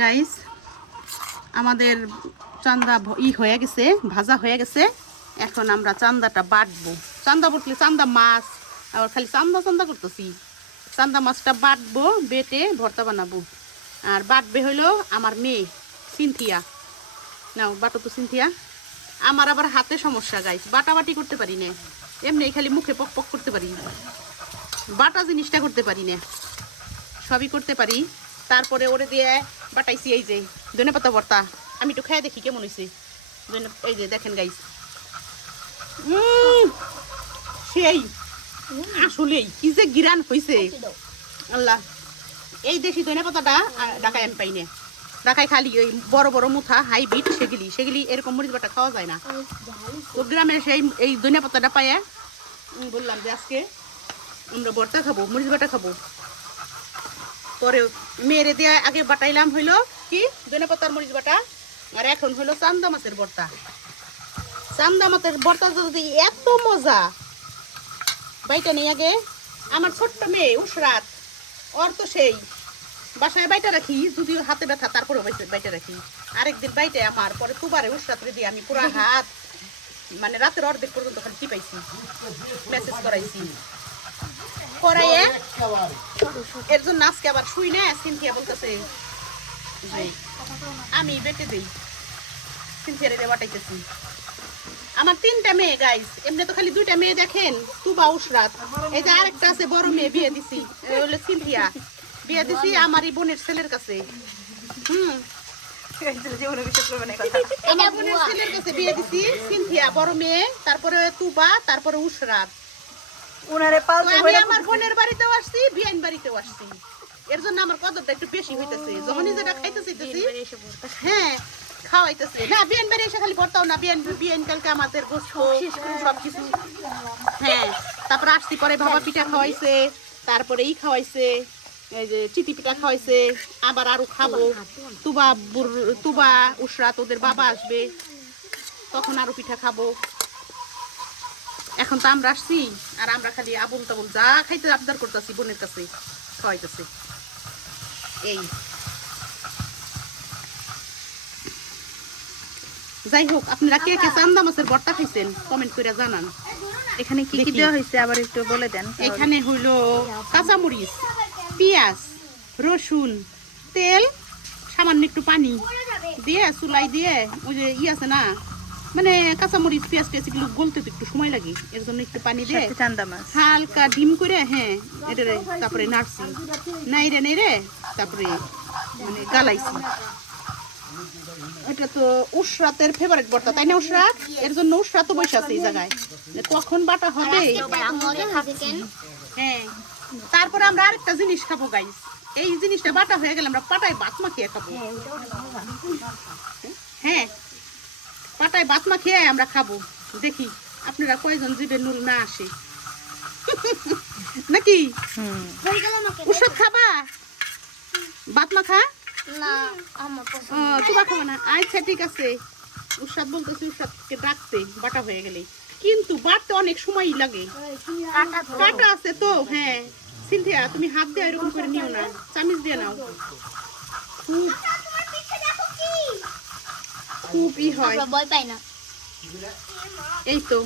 Guys আমাদের চান্দা হয়ে গেছে, ভাজা হয়ে গেছে। এখন আমরা চান্দাটা বাটবো। চান্দা বটলে চান্দা মাছ, আবার খালি চান্দা চান্দা করতেছি। চান্দা মাছটা বাটবো, বেটে ভর্তা বানাবো। আর বাটবে হইলো আমার মেয়ে সিনথিয়া। নাও বাটো তো সিনথিয়া। আমার আবার হাতে সমস্যা গাইস, বাটাবাটি করতে পারি না। এমনি খালি মুখে পক পক করতে পারি, বাটা জিনিসটা করতে পারি না। সবই করতে পারি। তারপরে ওরে দিয়ে বাটাইছি এই যে ধনেপাতা ভর্তা। আমি একটু খেয়ে দেখি কেমন হয়েছে। এই যে দেখেন গাইস, সেই আসলেই কি যে গিরান হয়েছে আল্লাহ। এই দেশি ধনেপাতাটা ঢাকায় আমি পাই না। ঢাকায় খালি ওই বড় বড় মুথা হাইব্রিড সেগুলি এরকম মরিচ বাটা খাওয়া যায় না। তো গ্রামে সেই এই ধনেপাতাটা পাইয়া বললাম যে আজকে আমরা ভর্তা খাবো, মরিচ বাটা খাবো। পরে মেরে দিয়ে আগে বাটাইলাম হইলো কি ধনেপাতার মরিচ বাটা, আর এখন হইলো চান্দা মাছের ভর্তা। চান্দা মাছের ভর্তা যদি এত মজা, বাইটা নেই আগে আমার ছোট্ট মেয়ে উসরাত, ওর তো সেই বাসায় বাইটা রাখি, যদিও হাতে ব্যথা তারপরে বাইটা রাখি। আরেকদিন বাইটে আমার পরে তুবারে উসরাত দিয়ে আমি পুরা হাত মানে রাতের অর্ধেক পর্যন্ত খালি টিপাইছি, মেসেজ করাইছি। করাইয়ে এর জন্য আজকে আবার শুই না। সিনথিয়া বলতেছে আমি বেটে দিই, সিনথিয়া রে বাটাইতেছি। আমার 3টা মেয়ে গাইস, এমনি তো খালি 2টা মেয়ে দেখেন, তুবা উসরাত। এই যে আরেকটা আছে বড় মেয়ে, বিয়ে দিছি, হলো সিনথিয়া, বিয়ে দিছি আমারই বোনের ছেলের কাছে। আমার বোনের ছেলের কাছে বিয়ে দিছি সিনথিয়া বড় মেয়ে, তারপরে তুবা, তারপরে উসরাত। আমি আমার বোনের বাড়িতেও আসছি, বিয়ান বাড়িতেও আসছি। এর জন্য আমার কদরটা একটু বেশি হইতেছে। যখনই যেটা খাইতে চাইতেছি হ্যাঁ খাওয়াইতেছে। না বিয়ান বাড়ি এসে খালি ভর্তাও না, বিয়ান কালকে আমাদের সবকিছু হ্যাঁ। তারপরে আসছি পরে ভাপা পিঠা খাওয়াইছে, তারপরে খাওয়াইছে এই যে চিতি পিঠা খাওয়াইছে। আবার আরো খাবো, তুবা উসরাত ওদের বাবা আসবে, তখন আরো পিঠা খাবো। এখন তো আমরা আসছি আর আমরা খালি আবুল তাবুল যা খাইতে আবদার করতেছি বোনের কাছে খাওয়াইতেছে। এই যাই হোক, আপনারা কে কে চান্দা মাছের ভর্তা খাইছেন কমেন্ট করে জানান। এখানে কি কি দেওয়া হয়েছে আবার একটু বলে দেন। এখানে হইলো কাঁচামরিচ, পেঁয়াজ, রসুন, তেল, সামান্য একটু পানি দিয়ে চুলাই দিয়ে ওই যে আছে না, মানে কাঁচামরিচ পেঁয়াজ টেয়াজ এগুলো গলতে তো একটু সময় লাগে, এর জন্য একটু পানি দিয়ে চান্দা মাছ হালকা ডিম করে হ্যাঁ এটা তারপরে নাড়ছি, নাইরে তারপরে মানে গালাইছি। এটা তো উসরাতের ফেভারিট ভর্তা, তাই না উসরাত? এর জন্য উসরাতও বসে আছে এই জায়গায়, কখন বাটা হবে। হ্যাঁ তারপরে আমরা আরেকটা জিনিস খাবো গাইস, এই জিনিসটা বাটা হয়ে গেলে আমরা পাটায় ভাত মাখিয়ে খাবো। হ্যাঁ পাটায় ভাত মাখিয়ে আমরা খাবো। দেখি আপনারা কয়জন জিভে নুল না আসে নাকি। উসরাত খাবা ভাত মাখা? তোমার খাবো না? আচ্ছা ঠিক আছে। উসরাত বলতেছি উসরাতকে ডাকতে বাটা হয়ে গেলে, কিন্তু বাটতে অনেক সময় লাগে, কাটা আছে তো। হ্যাঁ সিনথিয়া তুমি হাত দিয়ে এরকম করে নিও না, চামিচ দিয়ে নাও। খুব হয়, ভয় পাই না। এই তো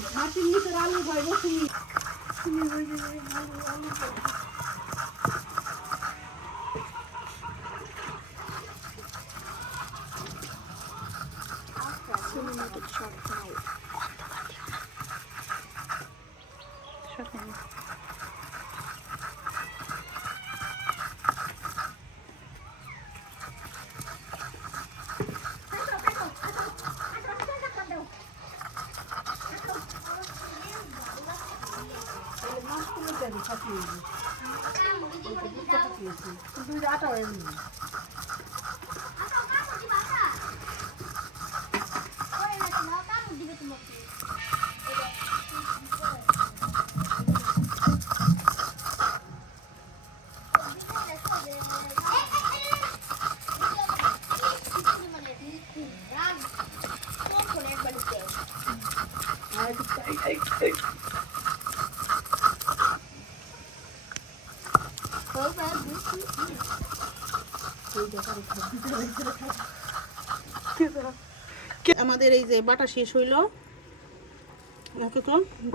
আমাদের এই যে বাটা শেষ হইলো,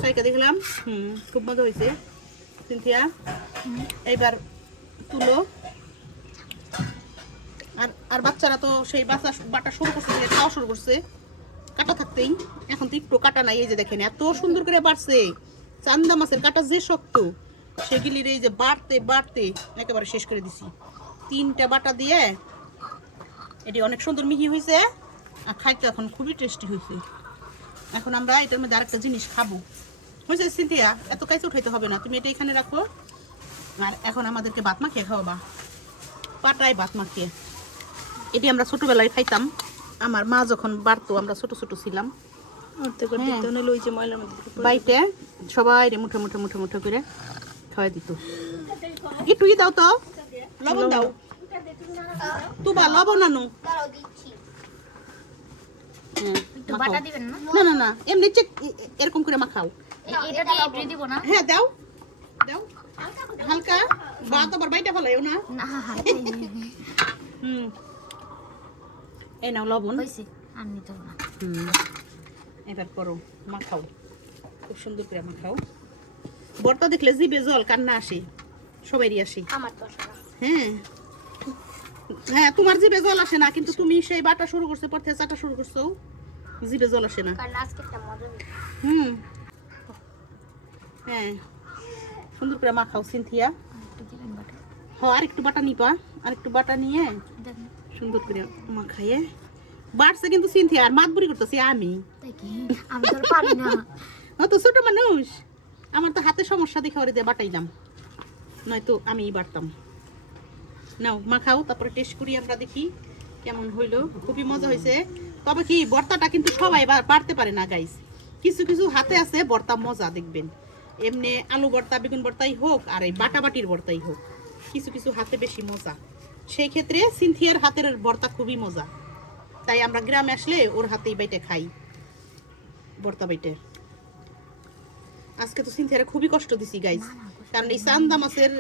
চাইকা দেখলাম খুব মজা হয়েছে সিনথিয়া। এইবার তুলো। আর আর বাচ্চারা তো সেই বাটা শুরু করছে, খাওয়া শুরু করছে কাটা থাকতেই। এখন তো একটু কাটা নাই, এই যে দেখেন এত সুন্দর করে বাড়ছে। চান্দা মাছের কাটা যে শক্ত, সেগুলির এই যে বাড়তে বাড়তে একেবারে শেষ করে দিছি। 3টা বাটা দিয়ে এটি অনেক সুন্দর মিহি হয়েছে আর খাইতে এখন খুবই টেস্টি হয়েছে। এখন আমরা এটার মধ্যে আরেকটা জিনিস খাবো। হয়েছে সিনথিয়া, এত কাইচে উঠাইতে হবে না, তুমি এটা এখানে রাখো। আর এখন আমাদেরকে ভাত মাখিয়ে খাওয়াবা, পাটায় ভাত মাখিয়ে। এটি আমরা ছোটবেলায় খাইতাম, আমার মা যখন বাড়তো, আমরা ছোট ছোট ছিলাম। বাইটে সবাই মুঠে মুঠে মুঠে মুঠে করে খাওয়াই দিত। একটু দাও তো, লবণ দাও। তুবা লবণ আনো। না না না, এমনি এরকম করে মাখাও। হ্যাঁ দাও দাও হালকা, ভাত আবার বাইটা ফেলাইও না। এই নাও লবণ। এবার করো, মাখাও, খুব সুন্দর করে মাখাও। বর্তা দেখলে জিভে জল কান্না আসে, সবারই আসে। হ্যাঁ হ্যাঁ, তোমার জিভে জল আসে না, কিন্তু তুমি সেই বাটা শুরু করছো, পর থেকে চাটা শুরু করছো, জিভে জল আসে না। হ্যাঁ, সুন্দর করে মাখাও সিনথিয়া। আর একটু বাটা নিবা, আর একটু বাটা নিয়ে সুন্দর করে মাখাইয়ে বাড়ছে। কিন্তু সিনথিয়া আর মাতবুরি করতেছি আমি তো ছোট মানুষ, আমার তো হাতে সমস্যা দেখে ওরে দিয়ে বাটাইলাম, নয়তো আমি বাড়তাম। নাও মাখাও, তারপরে টেস্ট করি আমরা, দেখি কেমন হইলো। খুবই মজা হয়েছে। তবে কি ভর্তাটা কিন্তু সবাই পারতে পারে না গাইস, কিছু কিছু হাতে আছে ভর্তা মজা দেখবেন। এমনি আলু ভর্তা, বেগুন ভর্তাই হোক আর এই বাটাবাটির ভর্তাই হোক, কিছু কিছু হাতে বেশি মজা। সেই ক্ষেত্রে সিনথিয়ার হাতের ভর্তা খুবই মজা, তাই আমরা গ্রামে আসলে ওর হাতেই বাইটে খাই ভর্তা বাইটে। আজকে তো সিনথিয়ারে খুবই কষ্ট দিছি গাইস, কারণ এই চান্দা মাছের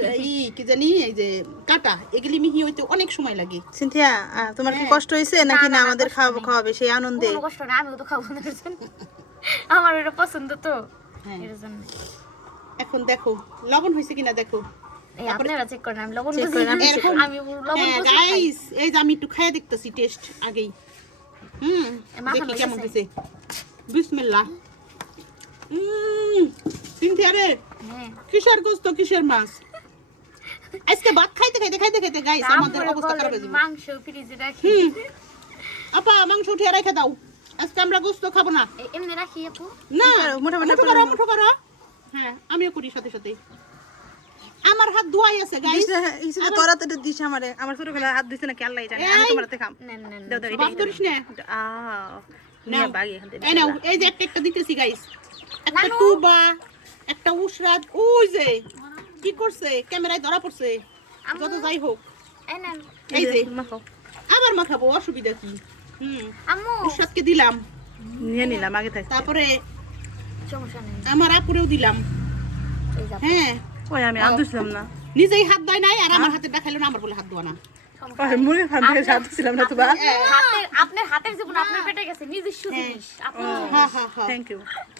কি জানি এই যে কাটা, এগুলি মিহি হইতে অনেক সময় লাগে। সিনথিয়া, তোমার কি কষ্ট হয়েছে নাকি না আমাদের খাওয়াবে সেই আনন্দে? কোনো কষ্ট না, আমিও তো খাবো না, আমার এটা পছন্দ তো এর জন্য। এখন দেখো লবণ হয়েছে কিনা দেখো। আপনারা চেক করেন, আমি লবণ বুঝি আমি লবণ বুঝি গাইস, এই যে আমি একটু খাইয়ে দেখতেছি টেস্ট আগেই। দেখি কেমন হয়েছে। বিসমিল্লাহ। সিনথিয়া রে, কিসের গোস্ত কিসের মাছ? আজকে ভাত খাইতে খাইতে খাইতে খাইতে গাইস আমাদের অবস্থা খারাপ হয়ে যাবে। মাংস ফ্রিজে রাখি। আপা মাংস উঠিয়ে রেখে দাও, আজকে আমরা গোস্ত খাবো না। এমনি রাখি আপু? না, মুঠো করো। হ্যাঁ, আমিও করি সাথে সাথে। আমার হাত ধোয়াই আছে গাইস। তোরা তো দিস আমারে, আমার ছোটবেলায় হাত দিছে নাকি আল্লাহই জানে। আমি তোমার হাতে খাম। দাও দাও, বাপ করিস না। নিয়ে বাগি এখান থেকে। এই নাও, এই যে একটা দিতেছি গাইস। একটা টুবা, একটা উশরাত, ওই যে কি করছে, ক্যামেরায় ধরা পড়ছে। যত যাই হোক, এই যে মাখাও। আবার মাখাবো, অসুবিধা কি? আম্মু উশরাতকে দিলাম, নিয়ে নিলাম আগে থেকে। তারপরে সমস্যা নেই, আমার আপুরেও দিলাম। এই যা। হ্যাঁ, ওই আমি হাত দিছিলাম না, নিজেই হাত দেয় নাই, আর আমার হাতে দেখাইলো না, আমার বলে হাত ধোয়া না। ওই মুরগি খান থেকে হাত দিছিলাম না তো বা। আপনার হাতের জীবন আপনার পেটে গেছে, নিজস্ব জিনিস আপনার। হ্যাঁ হ্যাঁ হ্যাঁ, থ্যাংক ইউ।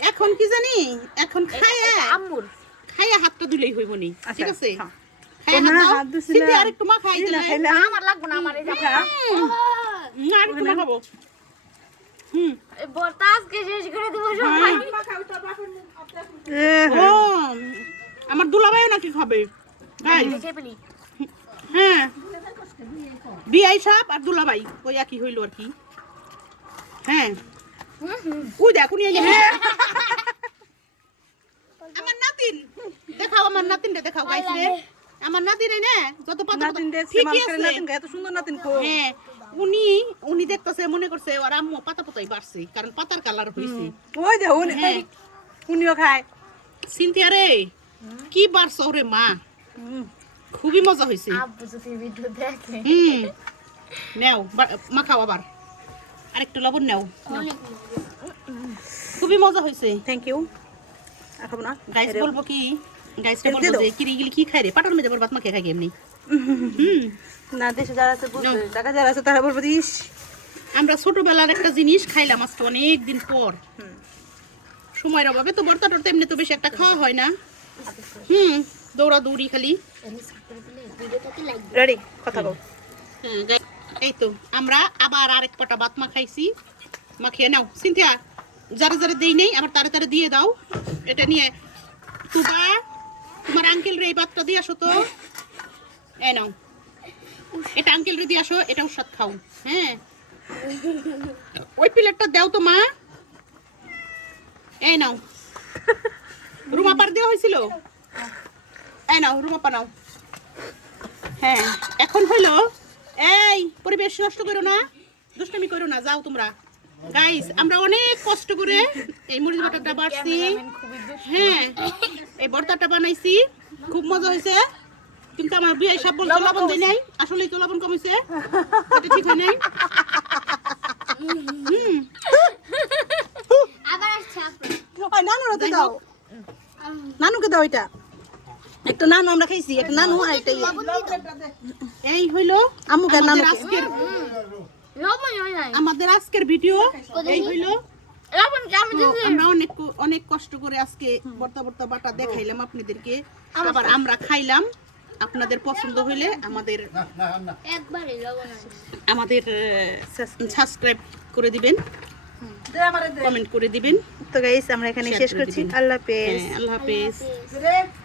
এখন কি জানি, এখন খাইয়া আম্মুর খাইয়া হাতটা দিলেই হইব নি, ঠিক আছে? ও না, হাত দিছিলাম। সিধে আরেকটু মাখাই দিলে আমার লাগবে না, আমার এই যে আরেকটু মাখাবো। এই বর্তা আজকে শেষ করে দেবো সবাই। ও, আমার দুলাভাইও নাকি খাবে। খেয়ে ফেলি। হ্যাঁ, বিআই সাহেব আর দুলাভাই ওই একই হইলো আর কি। হ্যাঁ, ওই দেখো নিয়ে হ্যাঁ, আমার নাতিন দেখাও, আমার নাতিনটা দেখাও গাইস রে। আমার নাতিন এই না যত পাতা নাতিন দেখছে, ঠিকই মানুষের আছে। নাতিন এত সুন্দর নাতিন কো। হ্যাঁ, উনি দেখতেছে, মনে করছে ওর আম্মু পাতা পাতাই বাড়ছে, কারণ পাতার কালার হইছে। ওই যে হ্যাঁ, উনিও খায়। সিনথিয়া রে, কি বাড়ছ রে মা, খুবই মজা হয়েছে। আব্বু যদি ভিডিও দেখে। নেও মাখাও, আবার আরেকটু লবণ নেও। খুবই মজা হয়েছে। Thank you. খাবো না গাইস বলবো কি, গাইসটা বলবো যে কি খাই রে, পাটার মধ্যে ভাত মাখিয়ে খাই এমনি। না দেশে যারা আছে বুঝবে, ঢাকা যারা আছে তারা বলবে যে, ইস আমরা ছোটবেলার একটা জিনিস খাইলাম আজকে অনেক দিন পর। সময়ের অভাবে তো ভর্তা টর্তা এমনি তো বেশি একটা খাওয়া হয় না। দৌড়াদৌড়ি খালি। রেডি কথা বল। এই তো আমরা আবার আরেক পটা ভাত মাখাইছি। মাখিয়ে নাও সিনথিয়া, যারা যারা দেই নেই আবার তারা তারা দিয়ে দাও। এটা নিয়ে তুবা তোমার আঙ্কেল রে এই ভাতটা দিয়ে আসো তো। এই নাও, এটা আঙ্কেল রে দিয়ে আসো, এটাও সাথ খাও। হ্যাঁ, ওই প্লেটটা দাও তো মা। এই নাও, রুমা পার দেওয়া হয়েছিল। এই নাও রুমা পা নাও। হ্যাঁ, এখন হইলো এই পরিবেশ নষ্ট করো না, দুষ্টামি করো না, যাও তোমরা। গাইস, আমরা অনেক কষ্ট করে এই মরিচ বাটাটা বাড়ছি। হ্যাঁ, এই ভর্তাটা বানাইছি, খুব মজা হয়েছে। কিন্তু আমার বিয়ে সব বলছে লবণ দেয় নাই, আসলেই তো লবণ কম হয়েছে, এটা ঠিক হয় নাই। ওই নানুরে দাও, নানুকে দাও। এটা একটা নানু আমরা খাইছি, একটা নানু আর একটা ইয়ে। এই হইলো আম্মুকে আর আমাদের নানুকে। আজকের লবণ হয় নাই। আমাদের আজকের ভিডিও। এই হইলো লবণ কি আমি দিছি? আমরা অনেক কষ্ট করে আজকে ভর্তা ভর্তা বাটা দেখাইলাম আপনাদেরকে, আবার আমরা খাইলাম। আপনাদের পছন্দ হইলে আমাদের সাবস্ক্রাইব করে দিবেন, কমেন্ট করে দিবেন। তো গাইস আমরা এখানে শেষ করছি। আল্লাহ হাফেজ। আল্লাহ হাফেজ।